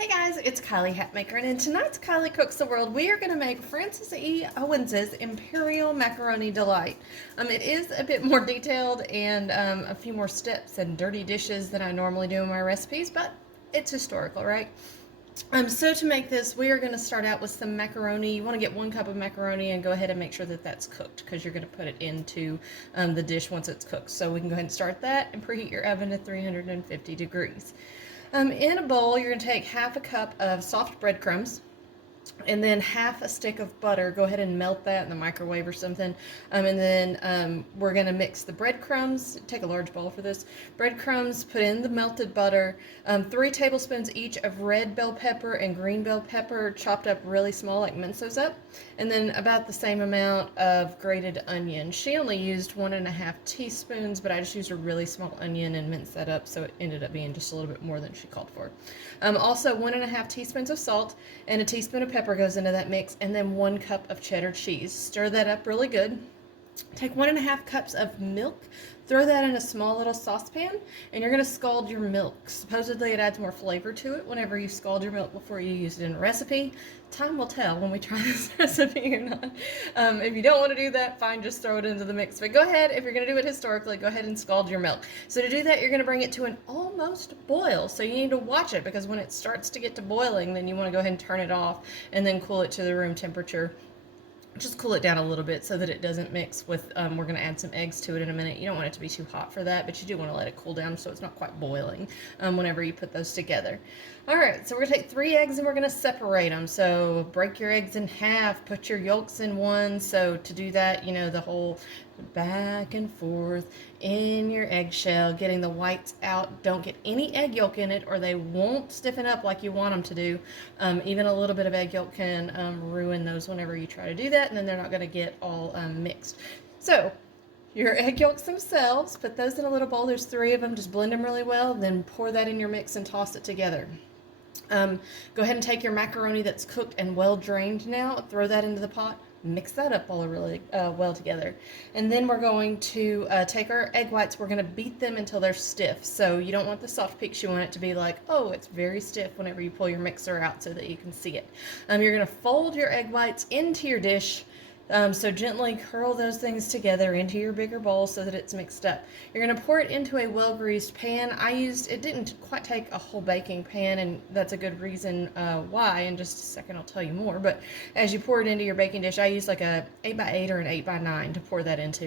Hey guys, it's Kylie Hatmaker, and in tonight's Kylie Cooks the World, we are going to make Francis E. Owens's Imperial Macaroni Delight. It is a bit more detailed and a few more steps and dirty dishes than I normally do in my recipes, but it's historical, right? So to make this, we are going to start out with some macaroni. You want to get 1 cup of macaroni and go ahead and make sure that that's cooked because you're going to put it into the dish once it's cooked. So we can go ahead and start that and preheat your oven to 350 degrees. In a bowl, you're going to take half a cup of soft breadcrumbs and then half a stick of butter. Go ahead and melt that in the microwave or something. And then we're going to mix the breadcrumbs. Take a large bowl for this. Breadcrumbs, put in the melted butter, 3 tablespoons each of red bell pepper and green bell pepper, chopped up really small, like mince those up. And then about the same amount of grated onion. She only used 1.5 teaspoons, but I just used a really small onion and minced that up, so it ended up being just a little bit more than she called for. Also, 1.5 teaspoons of salt and a teaspoon of pepper goes into that mix, and then 1 cup of cheddar cheese. Stir that up really good. Take 1.5 cups of milk, throw that in a small little saucepan, and you're going to scald your milk. Supposedly it adds more flavor to it whenever you scald your milk before you use it in a recipe. Time will tell when we try this recipe or not. If you don't want to do that, fine, just throw it into the mix. But go ahead, if you're going to do it historically, go ahead and scald your milk. So to do that, you're going to bring it to an almost boil. So you need to watch it, because when it starts to get to boiling, then you want to go ahead and turn it off and then cool it to the room temperature. Just cool it down a little bit so that it doesn't mix with, we're going to add some eggs to it in a minute. You don't want it to be too hot for that, but you do want to let it cool down so it's not quite boiling whenever you put those together. Alright, so we're going to take 3 eggs and we're going to separate them. So break your eggs in half, put your yolks in one. So to do that, you know, the whole back and forth in your eggshell, getting the whites out. Don't get any egg yolk in it or they won't stiffen up like you want them to do. Even a little bit of egg yolk can ruin those whenever you try to do that, and then they're not going to get all mixed. So your egg yolks themselves, put those in a little bowl. There's 3 of them. Just blend them really well, then pour that in your mix and toss it together. Go ahead and take your macaroni that's cooked and well drained now, throw that into the pot. Mix that up all really well together. And then we're going to take our egg whites, we're going to beat them until they're stiff. So you don't want the soft peaks, you want it to be like, oh, it's very stiff whenever you pull your mixer out so that you can see it. You're going to fold your egg whites into your dish. So gently curl those things together into your bigger bowl so that it's mixed up. You're going to pour it into a well-greased pan. It didn't quite take a whole baking pan, and that's a good reason why. In just a second I'll tell you more. But as you pour it into your baking dish, I use like a 8x8 or an 8x9 to pour that into.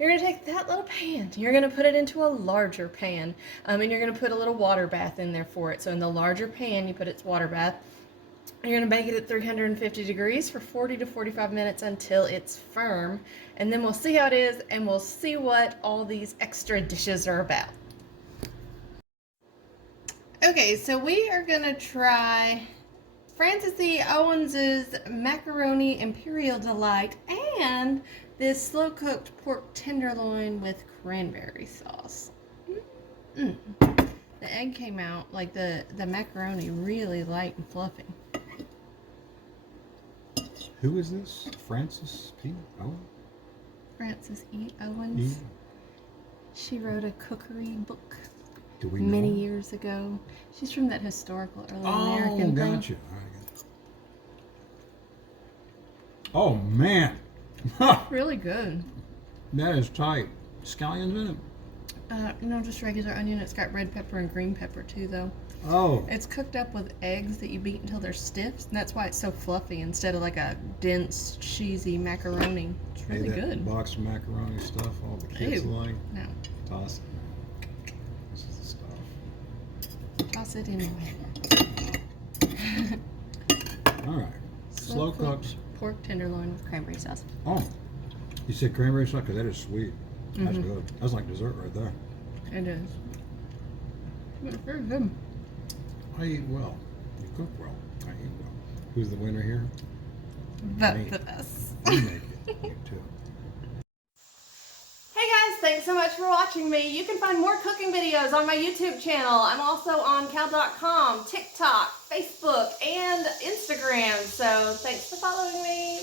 You're going to take that little pan, you're going to put it into a larger pan, and you're going to put a little water bath in there for it. So in the larger pan, you put its water bath. You're going to bake it at 350 degrees for 40 to 45 minutes until it's firm. And then we'll see how it is, and we'll see what all these extra dishes are about. Okay, so we are going to try Francis E. Owens's Macaroni Imperial Delight and this slow-cooked pork tenderloin with cranberry sauce. The egg came out, like the macaroni, really light and fluffy. Who is this? Francis P. Owens? Francis E. Owens. Yeah. She wrote a cookery book Do we know many her? years ago. She's from that historical early American thing. Oh, gotcha. Oh, man. Really good. That is tight. Scallions in it? No, just regular onion. It's got red pepper and green pepper too, though. Oh. It's cooked up with eggs that you beat until they're stiff, and that's why it's so fluffy instead of like a dense, cheesy macaroni. It's really that good. Box of macaroni stuff all the kids Ew. like. No. Toss it. This is the stuff. Toss it anyway. All right. Slow cooked pork tenderloin with cranberry sauce. Oh. You said cranberry sauce? Because that is sweet. That's good. That's like dessert right there. It is. It's very good. I eat well. You cook well. I eat well. Who's the winner here? Vote for us. You make it. You too. Hey guys, thanks so much for watching me. You can find more cooking videos on my YouTube channel. I'm also on cal.com, TikTok, Facebook, and Instagram. So thanks for following me.